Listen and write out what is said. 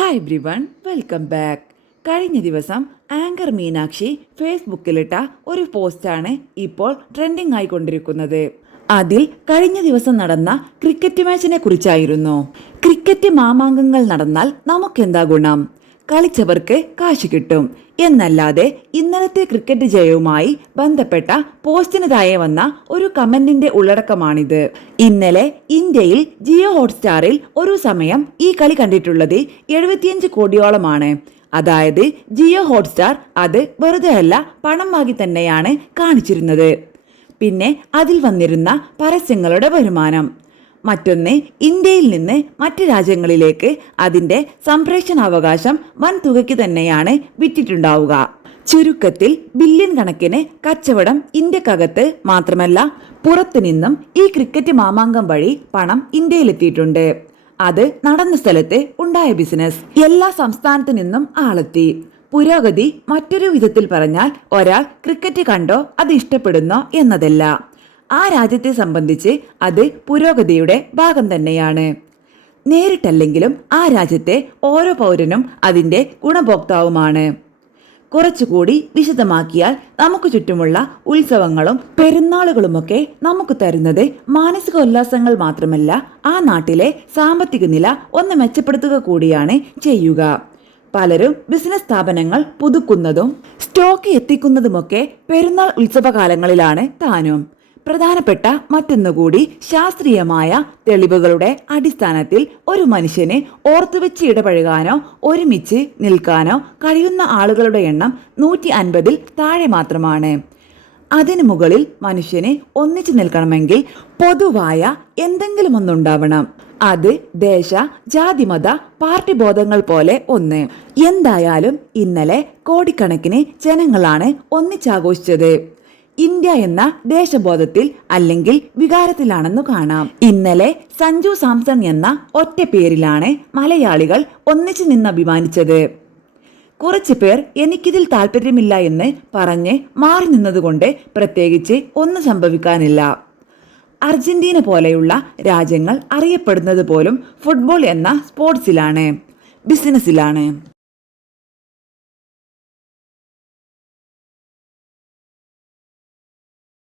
Hi everyone, welcome back. കഴിഞ്ഞ ദിവസം anchor Meenakshi ഫേസ്ബുക്കിലിട്ട ഒരു പോസ്റ്റാണ് ഇപ്പോൾ ട്രെൻഡിങ് ആയിക്കൊണ്ടിരിക്കുന്നത്. അതിൽ കഴിഞ്ഞ ദിവസം നടന്ന ക്രിക്കറ്റ് മാച്ചിനെ കുറിച്ചായിരുന്നു. ക്രിക്കറ്റ് മാമാങ്കങ്ങൾ നടന്നാൽ നമുക്കെന്താ ഗുണം? കളിച്ചവർക്ക് കാശ് കിട്ടും എന്നല്ലാതെ ഇന്നലത്തെ ക്രിക്കറ്റ് ജയവുമായി ബന്ധപ്പെട്ട പോസ്റ്റിന് താഴെ വന്ന ഒരു കമന്റിന്റെ ഉള്ളടക്കമാണിത്. ഇന്നലെ ഇന്ത്യയിൽ ജിയോ ഹോട്ട്സ്റ്റാറിൽ ഒരു സമയം ഈ കളി കണ്ടിട്ടുള്ളത് 75 കോടിയോളമാണ്. അതായത് ജിയോ ഹോട്ട്സ്റ്റാർ അത് വെറുതെ അല്ല, പണം വാങ്ങി തന്നെയാണ് കാണിച്ചിരുന്നത്. പിന്നെ അതിൽ വന്നിരുന്ന പരസ്യങ്ങളുടെ വരുമാനം. മറ്റൊന്ന്, ഇന്ത്യയിൽ നിന്ന് മറ്റ് രാജ്യങ്ങളിലേക്ക് അതിൻ്റെ സംപ്രേഷണാവകാശം വൻ തുകയ്ക്ക് തന്നെയാണ് വിറ്റിട്ടുണ്ടാവുക. ചുരുക്കത്തിൽ ബില്യൺ കണക്കിന് കച്ചവടം ഇന്ത്യക്കകത്ത് മാത്രമല്ല പുറത്തു നിന്നും ഈ ക്രിക്കറ്റ് മാമാങ്കം വഴി പണം ഇന്ത്യയിലെത്തിയിട്ടുണ്ട്. അത് നടന്ന സ്ഥലത്ത് ഉണ്ടായ ബിസിനസ്. എല്ലാ സംസ്ഥാനത്തു നിന്നും ആളെത്തി. പുരോഗതി മറ്റൊരു വിധത്തിൽ പറഞ്ഞാൽ ഒരാൾ ക്രിക്കറ്റ് കണ്ടോ അത് ഇഷ്ടപ്പെടുന്നോ എന്നതല്ല. ആ രാജ്യത്തെ സംബന്ധിച്ച് അത് പുരോഗതിയുടെ ഭാഗം തന്നെയാണ്. നേരിട്ടല്ലെങ്കിലും ആ രാജ്യത്തെ ഓരോ പൗരനും അതിൻ്റെ ഗുണഭോക്താവുമാണ്. കുറച്ചുകൂടി വിശദമാക്കിയാൽ നമുക്ക് ചുറ്റുമുള്ള ഉത്സവങ്ങളും പെരുന്നാളുകളുമൊക്കെ നമുക്ക് തരുന്നത് മാനസിക ഉല്ലാസങ്ങൾ മാത്രമല്ല, ആ നാട്ടിലെ സാമ്പത്തിക നില ഒന്ന് മെച്ചപ്പെടുത്തുക കൂടിയാണ് ചെയ്യുക. പലരും ബിസിനസ് സ്ഥാപനങ്ങൾ പുതുക്കുന്നതും സ്റ്റോക്ക് എത്തിക്കുന്നതുമൊക്കെ പെരുന്നാൾ ഉത്സവകാലങ്ങളിലാണ് താനും. പ്രധാനപ്പെട്ട മറ്റൊന്നുകൂടി, ശാസ്ത്രീയമായ തെളിവുകളുടെ അടിസ്ഥാനത്തിൽ ഒരു മനുഷ്യന് ഓർത്തുവെച്ച് ഇടപഴകാനോ ഒരുമിച്ച് നിൽക്കാനോ കഴിയുന്ന ആളുകളുടെ എണ്ണം 150-ൽ താഴെ മാത്രമാണ്. അതിനു മുകളിൽ മനുഷ്യന് ഒന്നിച്ചു നിൽക്കണമെങ്കിൽ പൊതുവായ എന്തെങ്കിലും ഒന്നുണ്ടാവണം. അത് ദേശ, ജാതിമത, പാർട്ടി ബോധങ്ങൾ പോലെ ഒന്ന്. എന്തായാലും ഇന്നലെ കോടിക്കണക്കിന് ജനങ്ങളാണ് ഒന്നിച്ചാഘോഷിച്ചത്. ഇന്ത്യ എന്ന ദേശബോധത്തിൽ അല്ലെങ്കിൽ വികാരത്തിലാണെന്നു കാണാം. ഇന്നലെ സഞ്ജു സാംസൺ എന്ന ഒറ്റ പേരിലാണ് മലയാളികൾ ഒന്നിച്ചു നിന്ന് അഭിമാനിച്ചത്. കുറച്ചു പേർ എനിക്കിതിൽ താല്പര്യമില്ല എന്ന് പറഞ്ഞ് മാറി നിന്നതുകൊണ്ട് പ്രത്യേകിച്ച് ഒന്നും സംഭവിക്കാനില്ല. അർജന്റീന പോലെയുള്ള രാജ്യങ്ങൾ അറിയപ്പെടുന്നത് പോലും ഫുട്ബോൾ എന്ന സ്പോർട്സിലാണ്, ബിസിനസ്സിലാണ്.